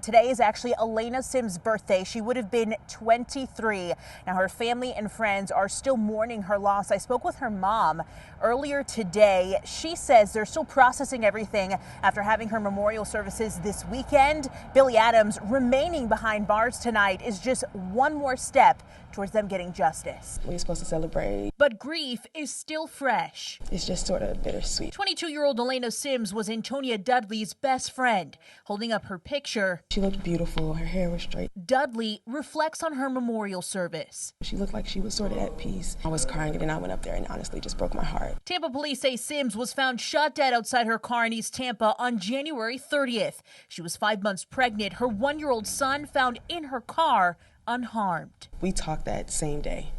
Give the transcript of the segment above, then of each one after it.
Today is actually Elena Sims' birthday. She would have been 23. Now, her family and friends are still mourning her loss. I spoke with her mom earlier today. She says they're still processing everything after having her memorial services this weekend. Billy Adams remaining behind bars tonight is just one more step towards them getting justice. We're supposed to celebrate. But grief is still fresh. It's just sort of bittersweet. 22-year-old Elena Sims was Antonia Dudley's best friend. Holding up her picture, She looked beautiful. Her hair was straight. Dudley reflects on her memorial service. She looked like she was sort of at peace. I was crying, and then I went up there and honestly just broke my heart. Tampa police say Sims was found shot dead outside her car in East Tampa on January 30th. She was 5 months pregnant. Her 1-year-old son found in her car unharmed. We talked that same day.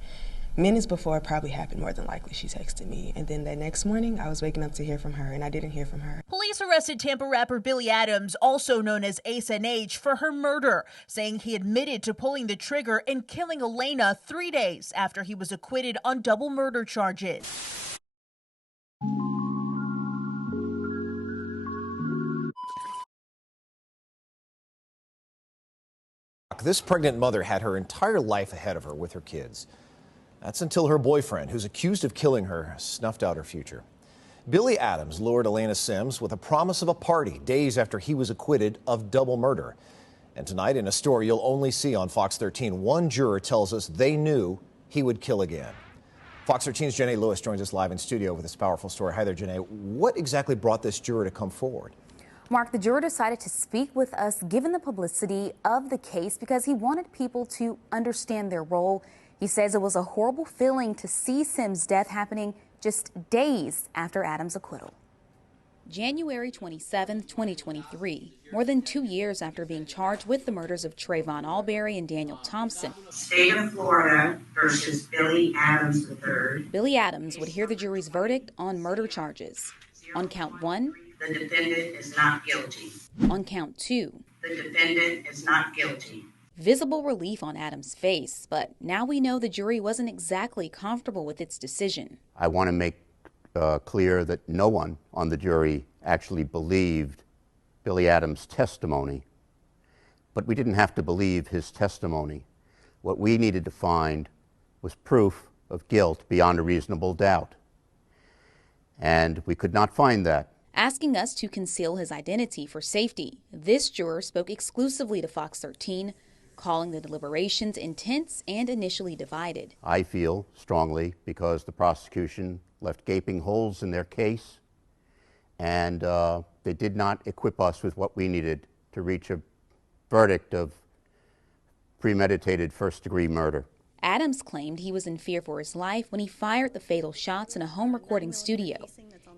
Minutes before it probably happened, more than likely, she texted me. And then that next morning, I was waking up to hear from her, and I didn't hear from her. Police arrested Tampa rapper Billy Adams, also known as Ace NH, for her murder, saying he admitted to pulling the trigger and killing Elena 3 days after he was acquitted on double murder charges. This pregnant mother had her entire life ahead of her with her kids. That's until her boyfriend, who's accused of killing her, snuffed out her future. Billy Adams lured Elena Sims with a promise of a party days after he was acquitted of double murder. And tonight, in a story you'll only see on Fox 13, one juror tells us they knew he would kill again. Fox 13's Janae Lewis joins us live in studio with this powerful story. Hi there, Janae. What exactly brought this juror to come forward? Mark, the juror decided to speak with us given the publicity of the case because he wanted people to understand their role. He says it was a horrible feeling to see Sims' death happening just days after Adams' acquittal. January 27, 2023, more than 2 years after being charged with the murders of Trayvon Albury and Daniel Thompson. State of Florida versus Billy Adams III. Billy Adams would hear the jury's verdict on murder charges. On count 1, the defendant is not guilty. On count 2, the defendant is not guilty. Visible relief on Adams' face, but now we know the jury wasn't exactly comfortable with its decision. I want to make clear that no one on the jury actually believed Billy Adams' testimony, but we didn't have to believe his testimony. What we needed to find was proof of guilt beyond a reasonable doubt, and we could not find that. Asking us to conceal his identity for safety, this juror spoke exclusively to Fox 13, calling the deliberations intense and initially divided. I feel strongly because the prosecution left gaping holes in their case, and they did not equip us with what we needed to reach a verdict of premeditated first-degree murder. Adams claimed he was in fear for his life when he fired the fatal shots in a home recording studio.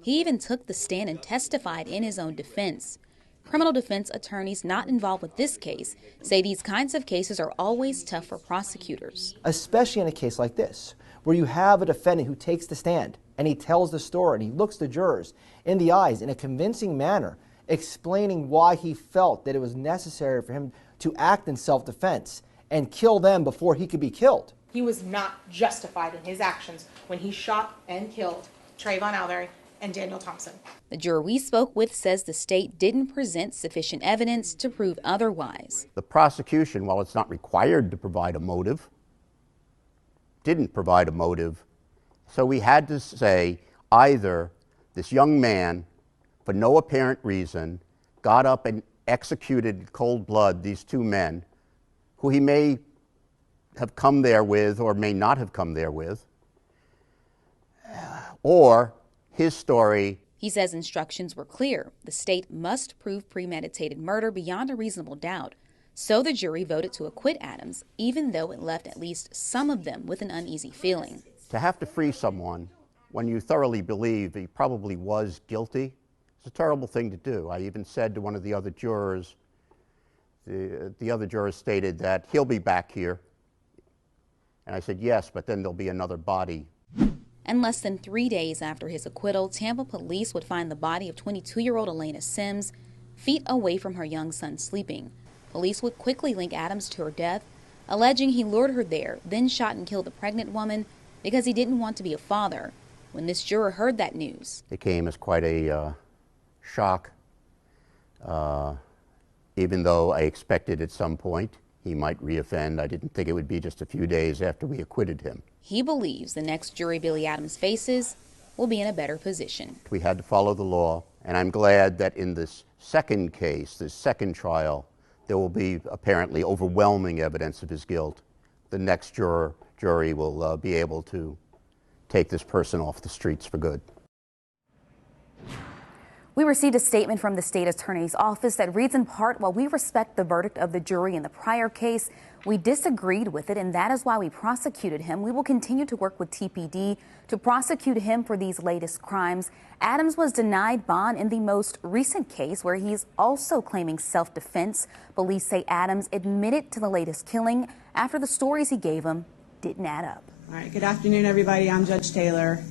He even took the stand and testified in his own defense. Criminal defense attorneys not involved with this case say these kinds of cases are always tough for prosecutors. Especially in a case like this, where you have a defendant who takes the stand and he tells the story and he looks the jurors in the eyes in a convincing manner, explaining why he felt that it was necessary for him to act in self-defense and kill them before he could be killed. He was not justified in his actions when he shot and killed Trayvon Albury and Daniel Thompson. The juror we spoke with says the state didn't present sufficient evidence to prove otherwise. The prosecution, while it's not required to provide a motive, didn't provide a motive. So we had to say either this young man, for no apparent reason, got up and executed in cold blood these two men, who he may have come there with or may not have come there with, or his story. He says instructions were clear. The state must prove premeditated murder beyond a reasonable doubt. So the jury voted to acquit Adams, even though it left at least some of them with an uneasy feeling. To have to free someone when you thoroughly believe he probably was guilty, it's a terrible thing to do. I even said to one of the other jurors, the other jurors stated that he'll be back here. And I said, yes, but then there'll be another body. And less than 3 days after his acquittal, Tampa police would find the body of 22-year-old Elena Sims feet away from her young son sleeping. Police would quickly link Adams to her death, alleging he lured her there, then shot and killed the pregnant woman because he didn't want to be a father. When this juror heard that news, it came as quite a shock even though I expected at some point he might reoffend. I didn't think it would be just a few days after we acquitted him. He believes the next jury Billy Adams faces will be in a better position. We had to follow the law, and I'm glad that in this second case, this second trial, there will be apparently overwhelming evidence of his guilt. The next jury will be able to take this person off the streets for good. We received a statement from the state attorney's office that reads in part, while we respect the verdict of the jury in the prior case, we disagreed with it, and that is why we prosecuted him. We will continue to work with TPD to prosecute him for these latest crimes. Adams was denied bond in the most recent case, where he's also claiming self-defense. Police say Adams admitted to the latest killing after the stories he gave him didn't add up. All right, good afternoon, everybody. I'm Judge Taylor,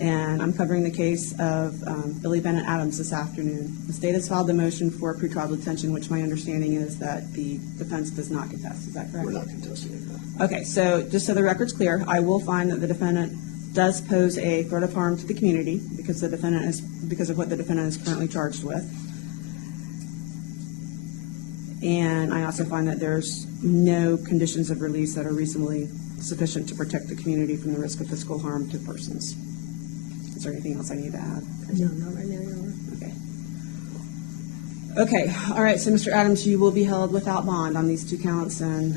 and I'm covering the case of Billy Bennett Adams this afternoon. The state has filed a motion for pretrial detention, which my understanding is that the defense does not contest. Is that correct? We're not contesting it, no. Okay, so just so the record's clear, I will find that the defendant does pose a threat of harm to the community because of what the defendant is currently charged with. And I also find that there's no conditions of release that are reasonably sufficient to protect the community from the risk of physical harm to persons. Is there anything else I need to add? No, not right now, Your Honor. Okay. Okay, all right, so Mr. Adams, you will be held without bond on these two counts, and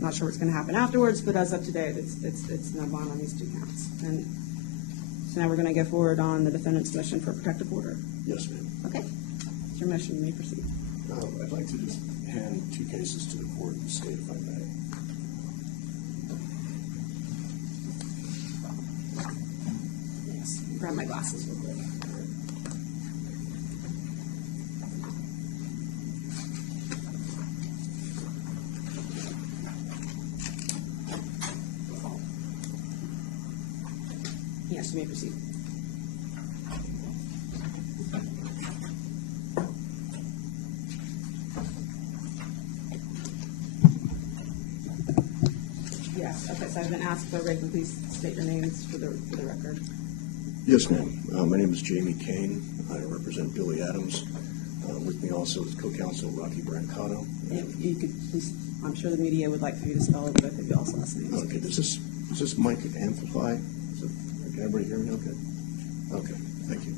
not sure what's going to happen afterwards, but as of today, it's no bond on these two counts. And so now we're going to go forward on the defendant's motion for a protective order. Yes, ma'am. Okay. It's your motion. You may proceed. I'd like to just hand two cases to the court and state if I may. Yes. Grab my glasses real quick. Yes, you may proceed. Yes, okay, so I've been asked by Ray, please state your names for the record. Yes, ma'am. My name is Jamie Kane. I represent Billy Adams. With me also is co-counsel Rocky Brancato. If you could please, I'm sure the media would like for you to spell both of you also last names. Okay, does this mic amplify? Can everybody hear me okay? Okay, thank you.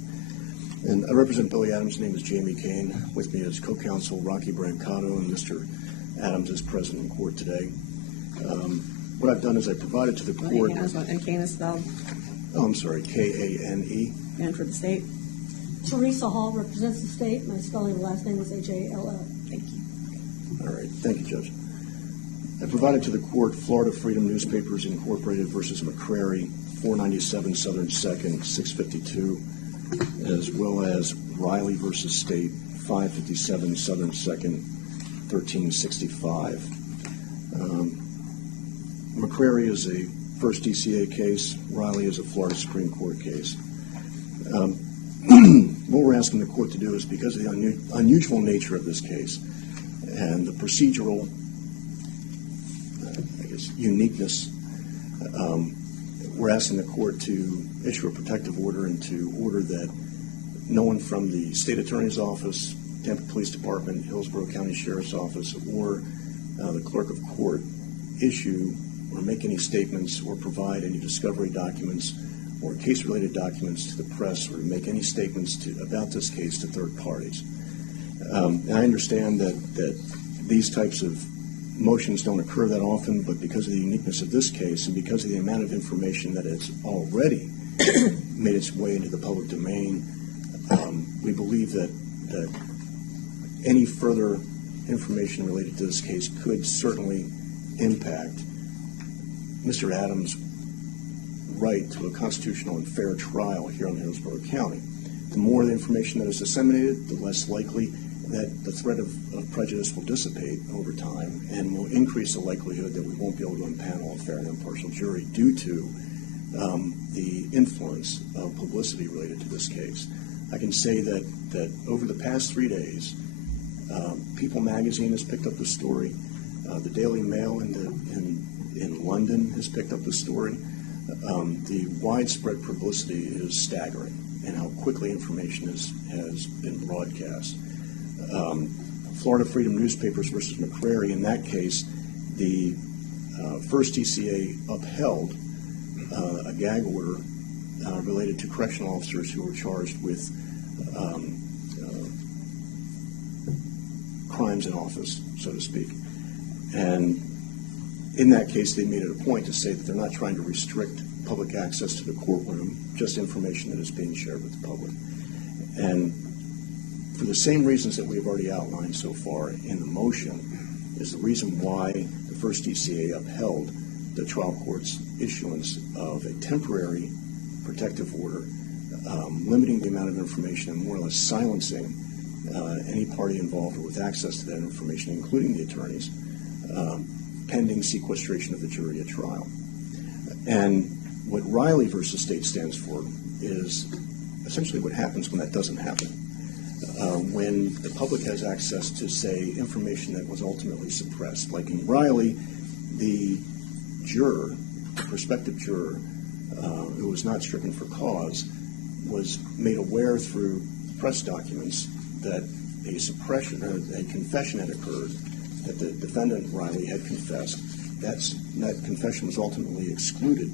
And I represent Billy Adams. His name is Jamie Kane. With me is co-counsel Rocky Brancato, and Mr. Adams is present in court today. What I've done is I provided to the court. And Kane is spelled? Oh, I'm sorry, K-A-N-E. And for the state? Teresa Hall represents the state. My spelling of the last name is H-A-L-L. Thank you. All right, thank you, Judge. I provided to the court Florida Freedom Newspapers Incorporated versus McCrary, 497 Southern 2nd, 652, as well as Riley versus State, 557 Southern 2nd, 1365. McCrary is a first DCA case. Riley is a Florida Supreme Court case. What we're asking the court to do is, because of the unusual nature of this case and the procedural, uniqueness, we're asking the court to issue a protective order and to order that no one from the State Attorney's Office, Tampa Police Department, Hillsborough County Sheriff's Office, or the Clerk of Court issue or make any statements or provide any discovery documents or case-related documents to the press or make any statements about this case to third parties. And I understand that these types of motions don't occur that often, but because of the uniqueness of this case and because of the amount of information that has already made its way into the public domain, we believe that any further information related to this case could certainly impact Mr. Adams' right to a constitutional and fair trial here in Hillsborough County. The more the information that is disseminated, the less likely that the threat of prejudice will dissipate over time and will increase the likelihood that we won't be able to impanel a fair and impartial jury due to the influence of publicity related to this case. I can say that over the past 3 days, People magazine has picked up the story. The Daily Mail in London has picked up the story. The widespread publicity is staggering, and how quickly information has been broadcast. Florida Freedom Newspapers versus McCrary, in that case, the first TCA upheld a gag order related to correctional officers who were charged with crimes in office, so to speak. And in that case, they made it a point to say that they're not trying to restrict public access to the courtroom, just information that is being shared with the public. And for the same reasons that we've already outlined so far in the motion is the reason why the first DCA upheld the trial court's issuance of a temporary protective order limiting the amount of information and more or less silencing any party involved with access to that information, including the attorneys, pending sequestration of the jury at trial. And what Riley versus State stands for is essentially what happens when that doesn't happen. When the public has access to, say, information that was ultimately suppressed. Like in Riley, the juror, the prospective juror, who was not stricken for cause, was made aware through press documents that a confession had occurred, that the defendant, Riley, had confessed. That confession was ultimately excluded.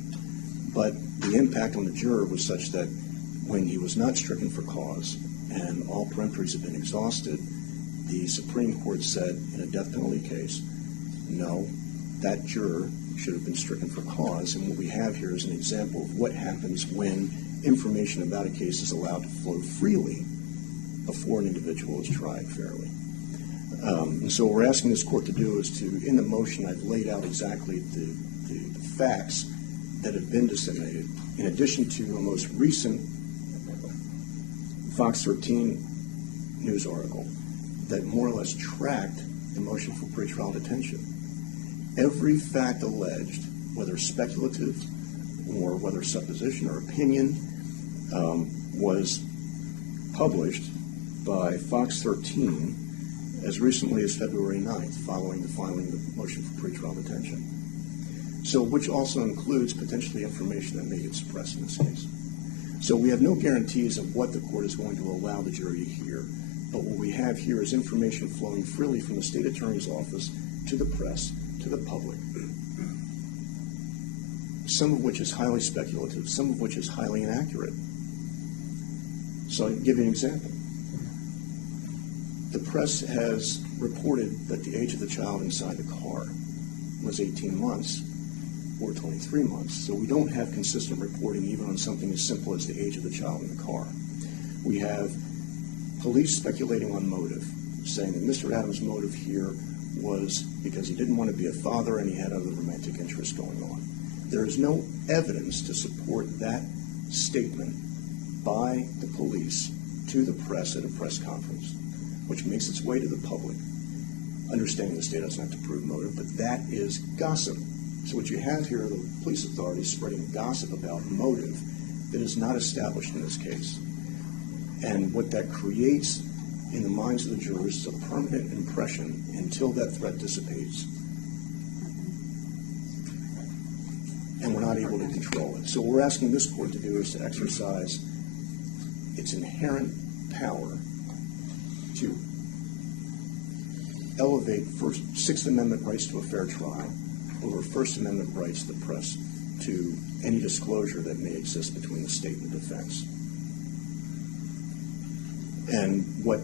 But the impact on the juror was such that when he was not stricken for cause and all peremptories had been exhausted, the Supreme Court said in a death penalty case, no, that juror should have been stricken for cause. And what we have here is an example of what happens when information about a case is allowed to flow freely before an individual is tried fairly. And so what we're asking this court to do is to, in the motion, I've laid out exactly the facts that have been disseminated, in addition to a most recent Fox 13 news article that more or less tracked the motion for pretrial detention. Every fact alleged, whether speculative or whether supposition or opinion, was published by Fox 13 as recently as February 9th, following the filing of the motion for pretrial detention. So, which also includes potentially information that may get suppressed in this case. So we have no guarantees of what the court is going to allow the jury to hear, but what we have here is information flowing freely from the state attorney's office to the press, to the public, some of which is highly speculative, some of which is highly inaccurate. So I'll give you an example. The press has reported that the age of the child inside the car was 18 months or 23 months. So we don't have consistent reporting even on something as simple as the age of the child in the car. We have police speculating on motive, saying that Mr. Adams' motive here was because he didn't want to be a father and he had other romantic interests going on. There is no evidence to support that statement by the police to the press at a press conference, which makes its way to the public. Understanding the state doesn't have to prove motive, but that is gossip. So what you have here are the police authorities spreading gossip about motive that is not established in this case. And what that creates in the minds of the jurors is a permanent impression until that threat dissipates. And we're not able to control it. So what we're asking this court to do is to exercise its inherent power to elevate Sixth Amendment rights to a fair trial over First Amendment rights to the press to any disclosure that may exist between the state and the defense. And what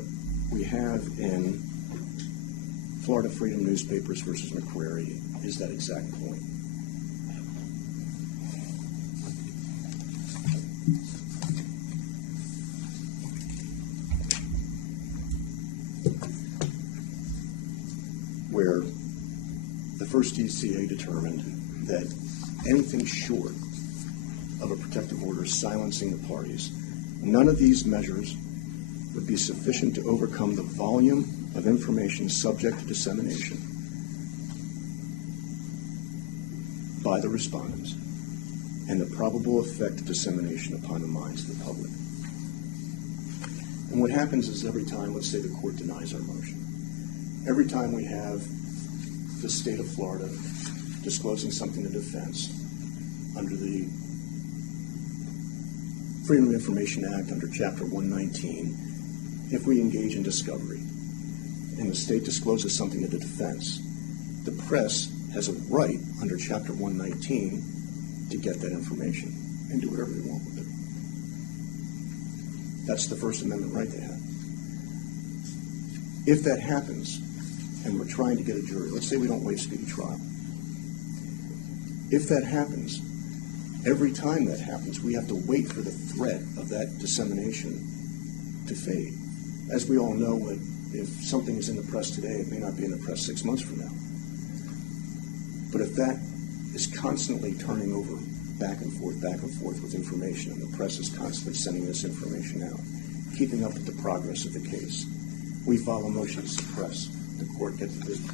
we have in Florida Freedom Newspapers versus McCrary is that exact point. Where the first DCA determined that anything short of a protective order silencing the parties, none of these measures would be sufficient to overcome the volume of information subject to dissemination by the respondents and the probable effect of dissemination upon the minds of the public. And what happens is every time, let's say the court denies our motion, every time we have the state of Florida disclosing something to defense under the Freedom of Information Act under Chapter 119, if we engage in discovery and the state discloses something to the defense, the press has a right under Chapter 119 to get that information and do whatever they want with it. That's the First Amendment right they have. If that happens, and we're trying to get a jury, let's say we don't waive speedy trial. If that happens, every time that happens, we have to wait for the threat of that dissemination to fade. As we all know, if something is in the press today, it may not be in the press 6 months from now. But if that is constantly turning over back and forth with information, and the press is constantly sending this information out, keeping up with the progress of the case, we file a motion to suppress. The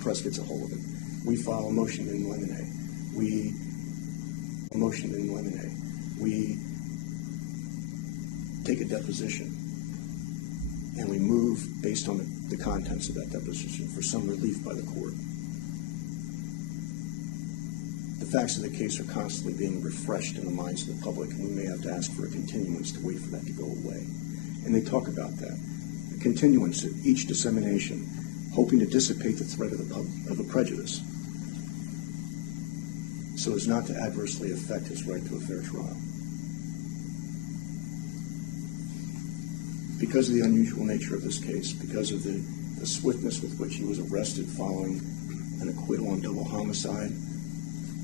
press gets a hold of it. We file a motion in limine. We take a deposition, and we move based on the contents of that deposition for some relief by the court. The facts of the case are constantly being refreshed in the minds of the public, and we may have to ask for a continuance to wait for that to go away. And they talk about that. A continuance at each dissemination, hoping to dissipate the threat of the prejudice so as not to adversely affect his right to a fair trial. Because of the unusual nature of this case, because of the swiftness with which he was arrested following an acquittal on double homicide,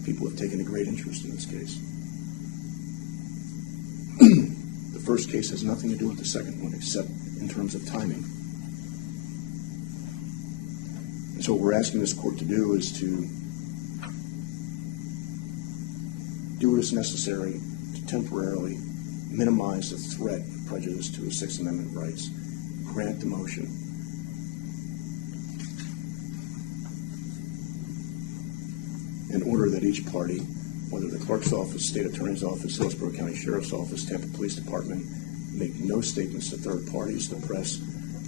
people have taken a great interest in this case. The first case has nothing to do with the second one, except in terms of timing. And so what we're asking this court to do is to do what is necessary to temporarily minimize the threat of prejudice to his Sixth Amendment rights, grant the motion, in order that each party, whether the clerk's office, state attorney's office, Hillsborough County Sheriff's Office, Tampa Police Department, make no statements to third parties, the press,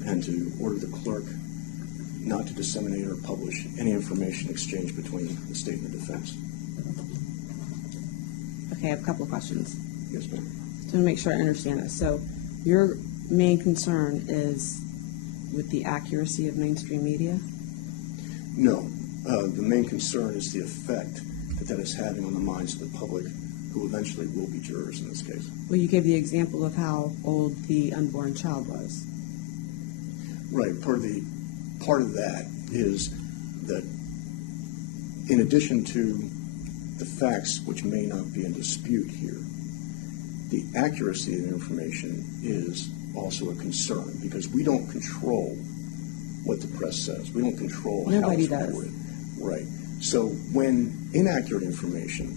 and to order the clerk not to disseminate or publish any information exchanged between the state and the defense. Okay, I have a couple of questions. Yes, ma'am. To make sure I understand this. So your main concern is with the accuracy of mainstream media? No. The main concern is the effect that is having on the minds of the public, who eventually will be jurors in this case. Well, you gave the example of how old the unborn child was. Right. Part of that is that in addition to the facts, which may not be in dispute here, the accuracy of the information is also a concern, because we don't control what the press says. We don't control how it's reported. Right. So when inaccurate information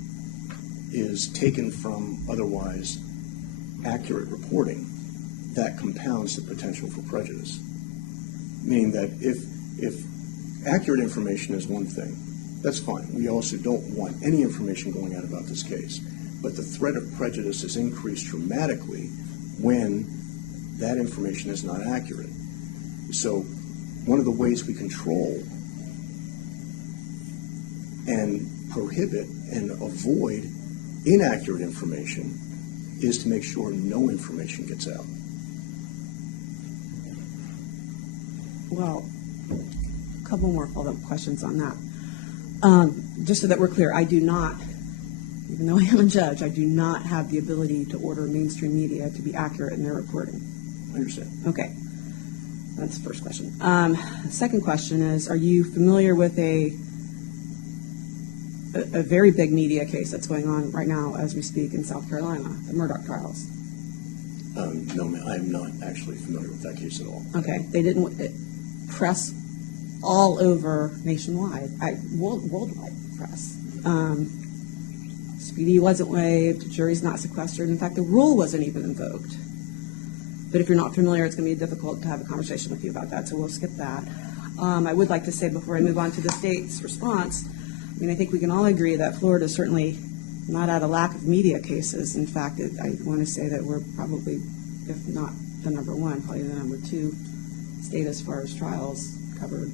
is taken from otherwise accurate reporting, that compounds the potential for prejudice. Meaning that if accurate information is one thing, that's fine. We also don't want any information going out about this case. But the threat of prejudice is increased dramatically when that information is not accurate. So one of the ways we control and prohibit and avoid inaccurate information is to make sure no information gets out. Well, a couple more follow-up questions on that. Just so that we're clear, I do not, even though I am a judge, I do not have the ability to order mainstream media to be accurate in their reporting. I understand. Okay. That's the first question. Second question is, are you familiar with a very big media case that's going on right now as we speak in South Carolina, the Murdoch trials? No, ma'am. I am not actually familiar with that case at all. Okay. They didn't press all over nationwide, worldwide press. Speedy wasn't waived, jury's not sequestered. In fact, the rule wasn't even invoked. But if you're not familiar, it's going to be difficult to have a conversation with you about that, so we'll skip that. I would like to say before I move on to the state's response, I mean, I think we can all agree that Florida is certainly not at a lack of media cases. In fact, I want to say that we're probably, if not the number one, probably the number two state as far as trials covered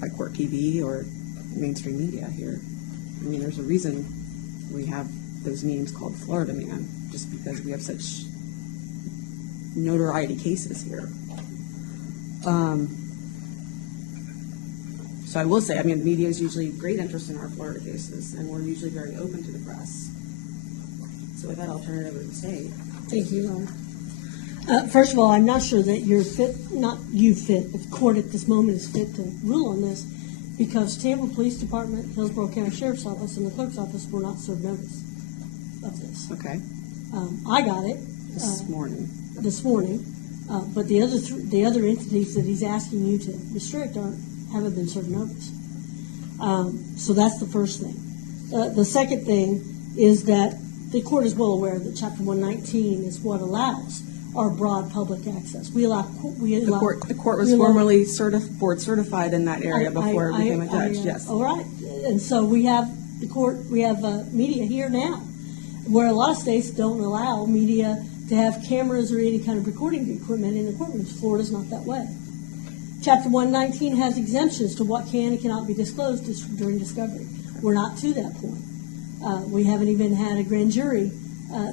by court TV or mainstream media here. I mean, there's a reason we have those memes called Florida Man, just because we have such notoriety cases here. So I will say, I mean, the media is usually great interest in our Florida cases, and we're usually very open to the press. So with that, I'll turn it over to the state. Thank you, Laura. First of all, I'm not sure that you're fit, not you fit, but the court at this moment is fit to rule on this, because Tampa Police Department, Hillsborough County Sheriff's Office, and the clerk's office were not served notice of this. Okay. I got it This morning. But the other entities that he's asking you to restrict haven't been served notice. So that's the first thing. The second thing is that the court is well aware that Chapter 119 is what allows our broad public access. The court was formally board certified in that area before it became a judge. Yes. All right, and so we have the court. We have media here now, where a lot of states don't allow media to have cameras or any kind of recording equipment in the courtrooms. Florida's not that way. Chapter 119 has exemptions to what can and cannot be disclosed during discovery. We're not to that point. We haven't even had a grand jury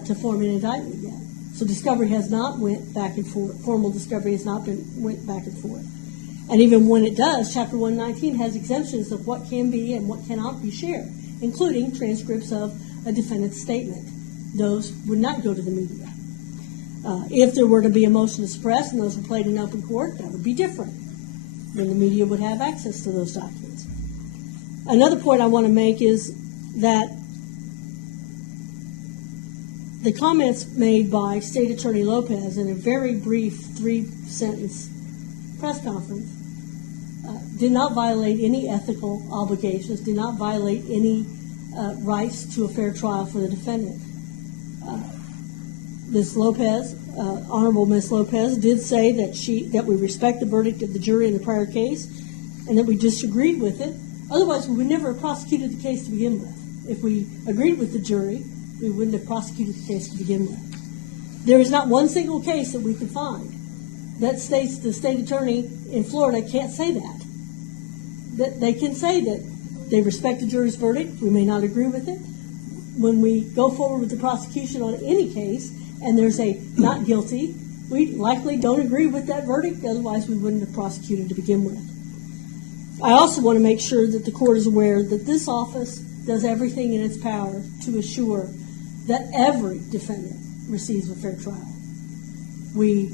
to form an indictment yet. So discovery has not went back and forth. Formal discovery has not went back and forth. And even when it does, Chapter 119 has exemptions of what can be and what cannot be shared, including transcripts of a defendant's statement. Those would not go to the media. If there were to be a motion to suppress and those were played in open court, that would be different. Then the media would have access to those documents. Another point I want to make is that the comments made by State Attorney Lopez in a very brief 3-sentence press conference did not violate any ethical obligations, did not violate any rights to a fair trial for the defendant. Ms. Lopez, Honorable Ms. Lopez, did say that we respect the verdict of the jury in the prior case and that we disagreed with it. Otherwise, we would never have prosecuted the case to begin with. If we agreed with the jury, we wouldn't have prosecuted the case to begin with. There is not one single case that we could find that states the state attorney in Florida can't say that. That they can say that they respect the jury's verdict, we may not agree with it. When we go forward with the prosecution on any case and there's a not guilty, we likely don't agree with that verdict, otherwise we wouldn't have prosecuted to begin with. I also want to make sure that the court is aware that this office does everything in its power to assure that every defendant receives a fair trial. We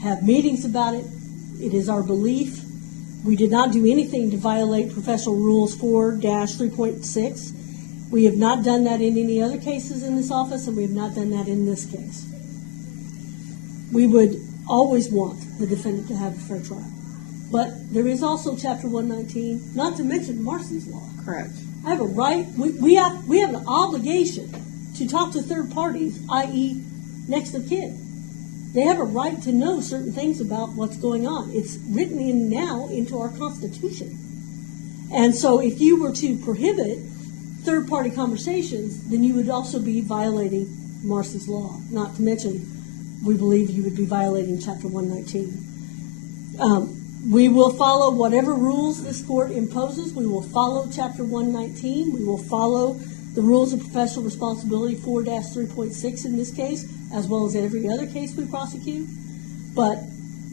have meetings about it. It is our belief. We did not do anything to violate Professional Rules 4-3.6. We have not done that in any other cases in this office, and we have not done that in this case. We would always want the defendant to have a fair trial. But there is also Chapter 119, not to mention Marcy's Law. Correct. I have a right, we have an obligation to talk to third parties, i.e. next of kin. They have a right to know certain things about what's going on. It's written in now into our Constitution. And so if you were to prohibit third-party conversations, then you would also be violating Marcy's Law. Not to mention, we believe you would be violating Chapter 119. We will follow whatever rules this court imposes. We will follow Chapter 119. We will follow the rules of professional responsibility 4-3.6 in this case, as well as every other case we prosecute. But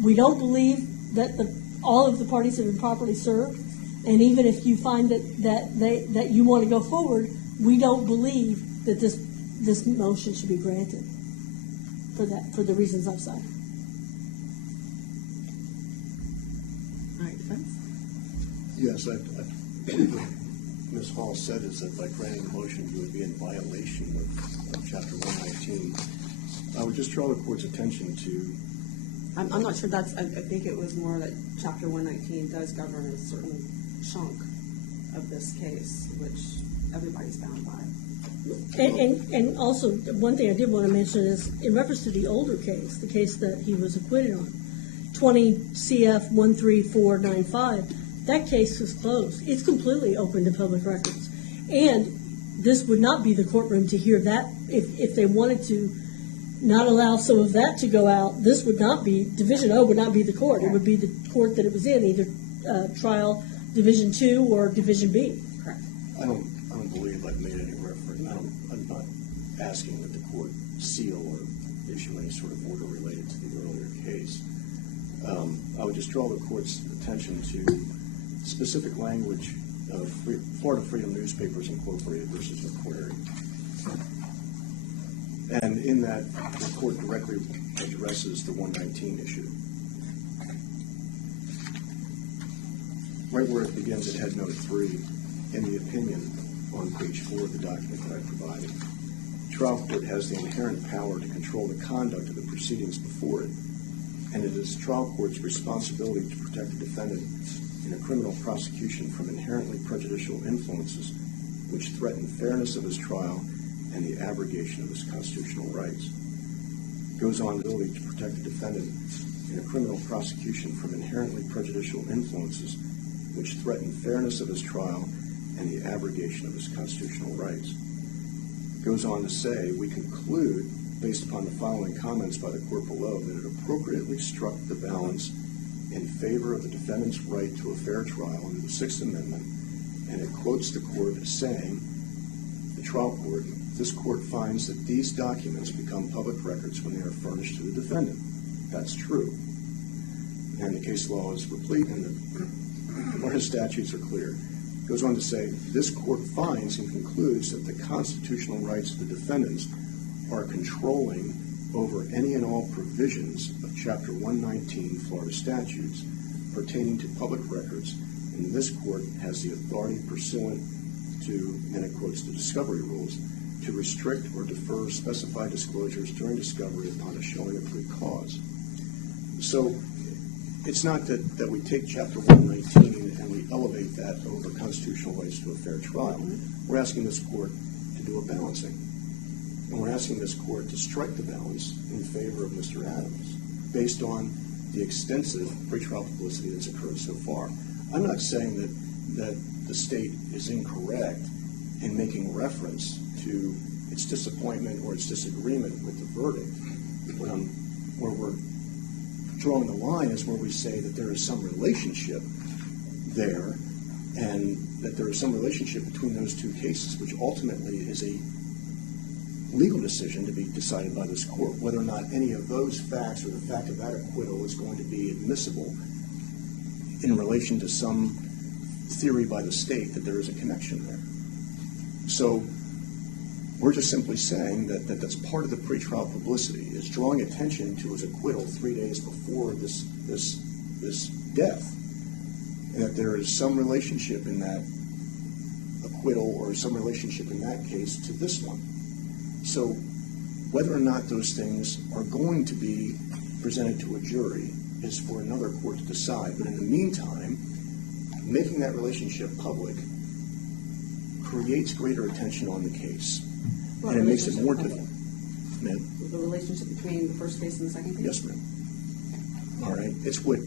we don't believe that all of the parties have been properly served. And even if you find that you want to go forward, we don't believe that this motion should be granted for the reasons I've cited. All right, defense? Yes, I believe what Ms. Hall said is that by granting the motion, you would be in violation of Chapter 119. I would just draw the court's attention to... I'm not sure that's, I think it was more that Chapter 119 does govern a certain chunk of this case, which everybody's bound by. And also, one thing I did want to mention is, in reference to the older case, the case that he was acquitted on, 20 CF 13495, that case was closed. It's completely open to public records. And this would not be the courtroom to hear that. If they wanted to not allow some of that to go out, this would not be, Division O would not be the court. It would be the court that it was in, either trial Division 2 or Division B. Correct. I don't believe I've made any reference. I'm not asking that the court seal or issue any sort of order related to the earlier case. I would just draw the court's attention to specific language of Florida Freedom Newspapers Incorporated versus McQuarrie. And in that, the court directly addresses the 119 issue. Right where it begins at headnote 3, in the opinion on page 4 of the document that I provided, the trial court has the inherent power to control the conduct of the proceedings before it, and it is the trial court's responsibility to protect the defendant in a criminal prosecution from inherently prejudicial influences which threaten fairness of his trial and the abrogation of his constitutional rights. It goes on to protect the defendant in a criminal prosecution from inherently prejudicial influences which threaten fairness of his trial and the abrogation of his constitutional rights. It goes on to say, we conclude, based upon the following comments by the court below, that it appropriately struck the balance in favor of the defendant's right to a fair trial under the Sixth Amendment, and it quotes the court as saying, the trial court, this court finds that these documents become public records when they are furnished to the defendant. That's true. And the case law is replete, and the Florida statutes are clear. It goes on to say, this court finds and concludes that the constitutional rights of the defendants are controlling over any and all provisions of Chapter 119 Florida statutes pertaining to public records, and this court has the authority pursuant to, and it quotes the discovery rules, to restrict or defer specified disclosures during discovery upon a showing of good cause. So it's not that we take Chapter 119 and we elevate that over constitutional rights to a fair trial. We're asking this court to do a balancing. And we're asking this court to strike the balance in favor of Mr. Adams based on the extensive pretrial publicity that's occurred so far. I'm not saying that the state is incorrect in making reference to its disappointment or its disagreement with the verdict. Where we're drawing the line is where we say that there is some relationship there, and that there is some relationship between those two cases, which ultimately is a legal decision to be decided by this court, whether or not any of those facts or the fact of that acquittal is going to be admissible in relation to some theory by the state that there is a connection there. So we're just simply saying that that's part of the pretrial publicity, is drawing attention to his acquittal 3 days before this death, and that there is some relationship in that acquittal or some relationship in that case to this one. So whether or not those things are going to be presented to a jury is for another court to decide. But in the meantime, making that relationship public creates greater attention on the case. What and it makes it more difficult. Ma'am? The relationship between the first case and the second case? Yes, ma'am. All right. It's what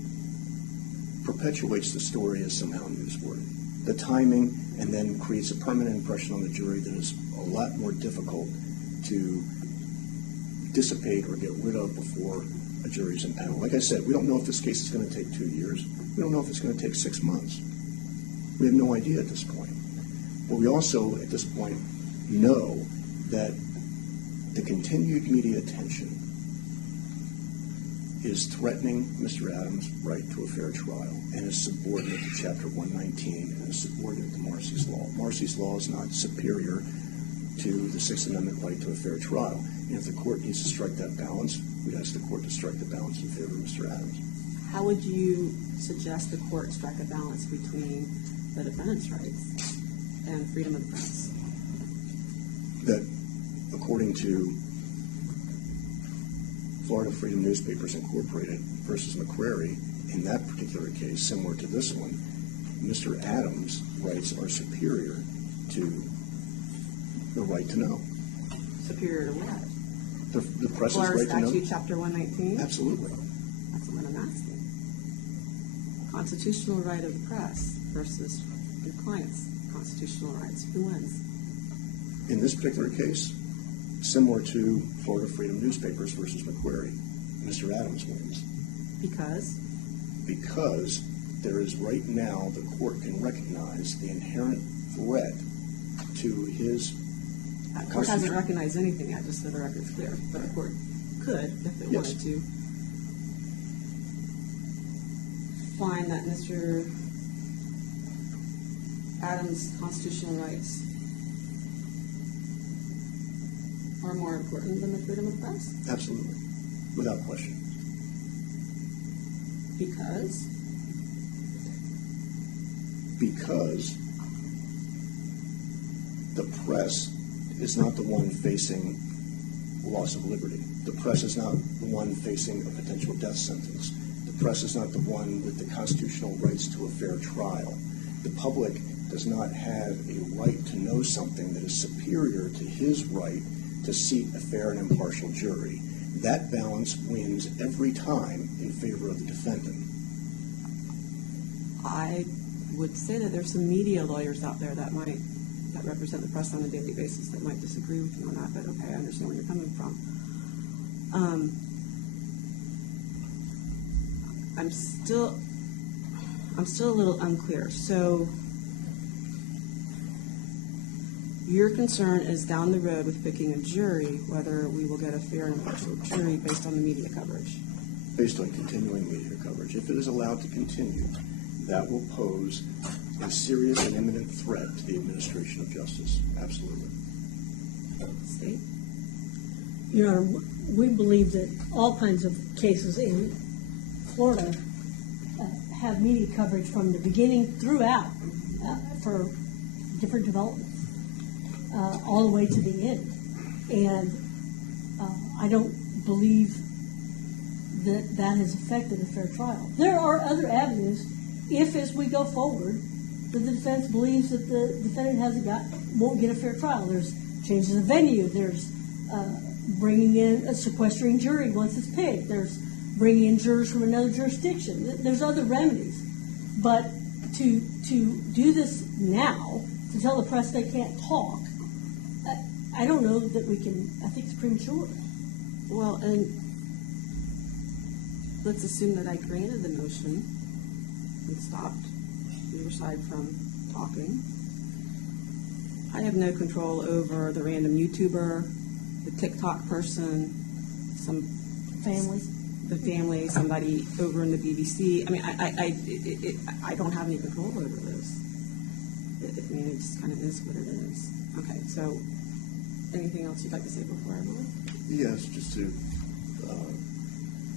perpetuates the story as somehow newsworthy. The timing, and then creates a permanent impression on the jury that is a lot more difficult to dissipate or get rid of before a jury's impaneled. Like I said, we don't know if this case is going to take 2 years. We don't know if it's going to take 6 months. We have no idea at this point. But we also, at this point, know that the continued media attention is threatening Mr. Adams' right to a fair trial and is subordinate to Chapter 119 and is subordinate to Marcy's Law. Marcy's Law is not superior to the Sixth Amendment right to a fair trial. And if the court needs to strike that balance, we'd ask the court to strike the balance in favor of Mr. Adams. How would you suggest the court strike a balance between the defendant's rights and freedom of the press? That, according to Florida Freedom Newspapers Incorporated versus McQuarrie, in that particular case, similar to this one, Mr. Adams' rights are superior to the right to know. Superior to what? The press's Florida right to know. Statute Chapter 119? Absolutely. That's what I'm asking. Constitutional right of the press versus your client's constitutional rights. Who wins? In this particular case, similar to Florida Freedom Newspapers versus McQuarrie, Mr. Adams wins. Because? Because there is right now, the court can recognize the inherent threat to his The court hasn't recognized anything yet, just so the record's clear. But the court could, if it wanted to, find that Mr. Adams' constitutional rights are more important than the freedom of the press? Absolutely, without question. Because? Because the press is not the one facing loss of liberty. The press is not the one facing a potential death sentence. The press is not the one with the constitutional rights to a fair trial. The public does not have a right to know something that is superior to his right to seat a fair and impartial jury. That balance wins every time in favor of the defendant. I would say that there's some media lawyers out there that represent the press on a daily basis that might disagree with you on that, but okay, I understand where you're coming from. I'm still a little unclear. So your concern is down the road with picking a jury, whether we will get a fair and impartial jury based on the media coverage. Based on continuing media coverage. If it is allowed to continue, that will pose a serious and imminent threat to the administration of justice. Absolutely. State? Your Honor, we believe that all kinds of cases in Florida have media coverage from the beginning throughout for different developments, all the way to the end. And I don't believe that that has affected a fair trial. There are other avenues if, as we go forward, the defense believes that the defendant won't get a fair trial. There's changes of venue. There's bringing in a sequestering jury once it's picked. There's bringing in jurors from another jurisdiction. There's other remedies. But to do this now, to tell the press they can't talk, I don't know that we can. I think it's premature. Well, and let's assume that I granted the motion and stopped either side from talking. I have no control over the random YouTuber, the TikTok person, the family, somebody over in the BBC. I mean, I don't have any control over this. I mean, it just kind of is what it is. Okay, so anything else you'd like to say before I move? Yes, just to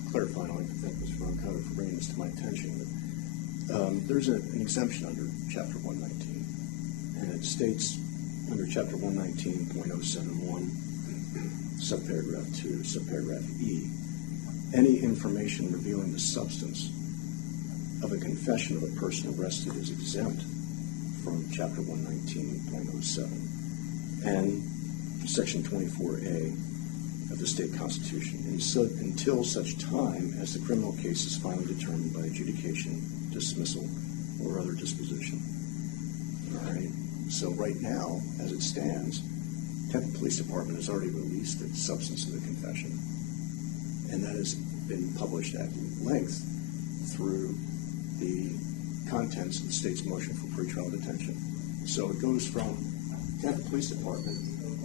clarify, and I thank Mr. Roncotter for bringing this to my attention. There's an exemption under Chapter 119, and it states under Chapter 119.071, subparagraph 2, subparagraph E, any information revealing the substance of a confession of a person arrested is exempt from Chapter 119.07 and Section 24A of the state constitution, and so until such time as the criminal case is finally determined by adjudication, dismissal, or other disposition. All right. So right now, as it stands, Tampa Police Department has already released the substance of the confession, and that has been published at length through the contents of the state's motion for pretrial detention. So it goes from Tampa Police Department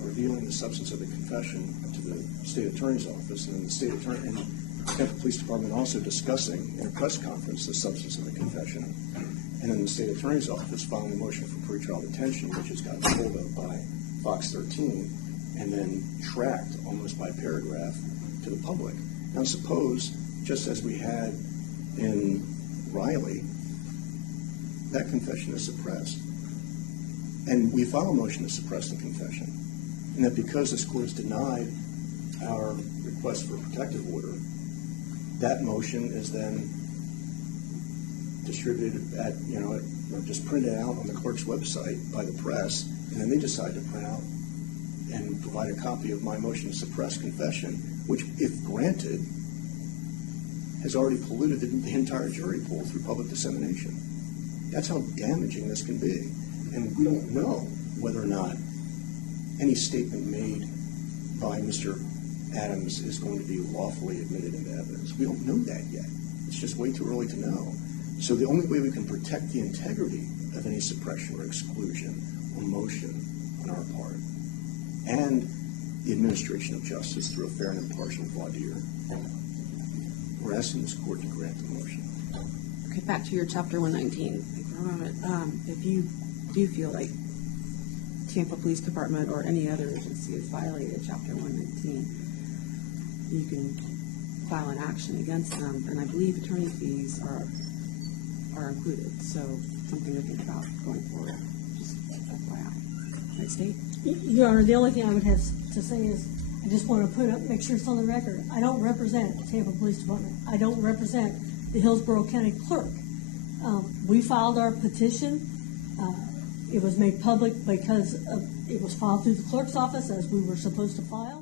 revealing the substance of the confession to the state attorney's office, and then the state attorney and Tampa Police Department also discussing in a press conference the substance of the confession, and then the state attorney's office filing a motion for pretrial detention, which has gotten hold of by Fox 13, and then tracked almost by paragraph to the public. Now suppose, just as we had in Riley, that confession is suppressed, and we file a motion to suppress the confession, and that because this court has denied our request for a protective order, that motion is then distributed at, just printed out on the clerk's website by the press, and then they decide to print out and provide a copy of my motion to suppress confession, which, if granted, has already polluted the entire jury pool through public dissemination. That's how damaging this can be. And we don't know whether or not any statement made by Mr. Adams is going to be lawfully admitted into evidence. We don't know that yet. It's just way too early to know. So the only way we can protect the integrity of any suppression or exclusion or motion on our part, and the administration of justice through a fair and impartial voir dire, we're asking this court to grant the motion. Okay, back to your Chapter 119. If you do feel like Tampa Police Department or any other agency has violated Chapter 119, you can file an action against them, and I believe attorney fees are included. So something to think about going forward. Just FYI. Next state. Your Honor, the only thing I would have to say is I just want to make sure it's on the record. I don't represent the Tampa Police Department. I don't represent the Hillsborough County Clerk. We filed our petition. It was made public because it was filed through the clerk's office as we were supposed to file.